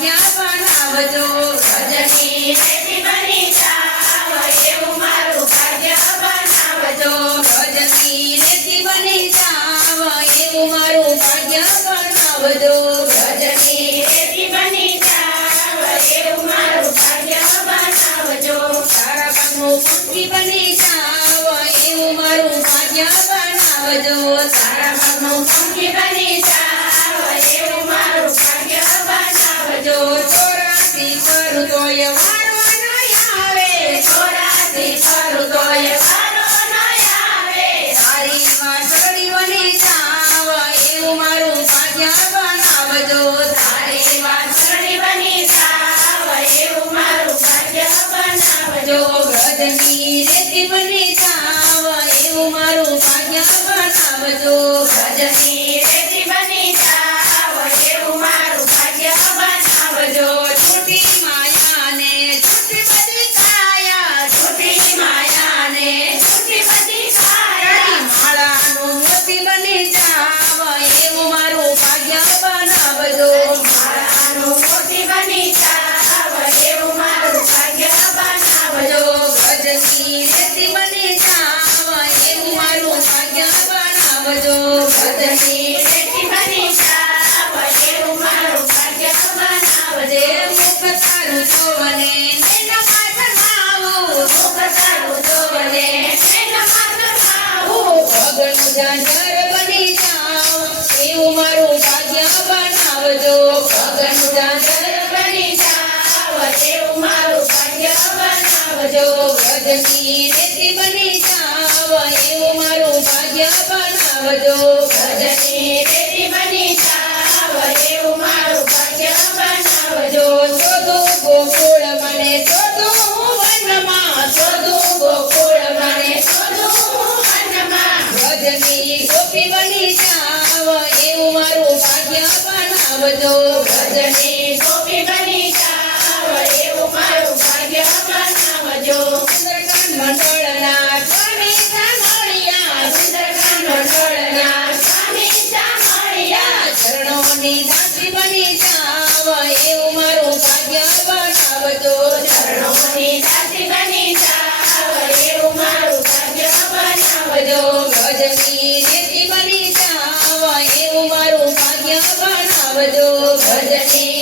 ભાગ્ય બનાવજો ભજનની રેતી બની જાવ એવું મારું ભાગ્ય બનાવજો ભજનની રેતી બની જાવ એવું મારું ભાગ્ય બનાવજો ભજનની રેતી બની જાવ એવું મારું ભાગ્ય બનાવજો તારા પાકનું પંખી બની જાવ એવું મારું ભાગ્ય બનાવજો તારા ભાગનું પંખી બની જાવ એવું મારું ભાગ્ય બનાવજો ચોરાસી કરું તોય વારો નહીં આવે ચોરાસી કરું તોય વારો ન આવે તારી વાસળી બની જાવ એવું મારું ભાગ્ય બનાવજો તારી વાસળી બની જાવ એવું મારું ભાગ્ય બનાવજો ભજનની રેતી બની જાવ એવું મારું ભાગ્ય બનાવજો ભજનની રેતી બની જાવ એવું મારું ભાગ્ય બનાવજો છૂટી માયાને છૂટી બધી કાયા છૂટી માયાને છૂટી બધી તારી કાયા માળાનું મોતી બની જાવ એવું મારું ભાગ્ય બનાવજો માળાનું મોતી બની જાવ એવું મારું ભાગ્ય બનાવજો ભજનની રેતી બની જાવ એવું મારું ભાગ્ય બનાવજો ભજનની રેતી બની જાવ એવું મારું ભાગ્ય બનાવજે મુખ તારું જોવને એના પાછળમાં આવું મુખ તારું જોવને એના માથામાં આવું ભગનું ઝાંઝર બની જાવ એવું મારું ભાગ્ય બનાવજો ભગનું ઝાંઝર બની જાવ એવું મારું ભાગ્ય બનાવજો ભજનની રેતી બની જાવ એવું મારું ભાગ્ય બનાવજો ભજનની રેતી બની જાવ એવું મારું ભાગ્ય બનાવજો શોધું ગોકુળ મને શોધું હું વનમાં શોધું ગોકુળ મને શોધું હું વનમાં ભજનની ગોપી બની જાવ એવું મારું ભાગ્ય બનાવજો ભજનની ગોપી બની જાવ એવું મારું ભાગ્ય બનાવજો સુંદરકાંડ મંડળના સ્વામી સાંભળ્યા સુંદરકાંડ મંડળના સ્વામી સાંભળ્યા ચરણોની દાસી બની જાવ એવું મારું ભાગ્ય બનાવજો ચરણોની દાસી બની જાવ એવું મારું ભાગ્ય બનાવજો ભજનની રેતી બની જાવ એવું મારું ભાગ્ય બનાવજો ભજનની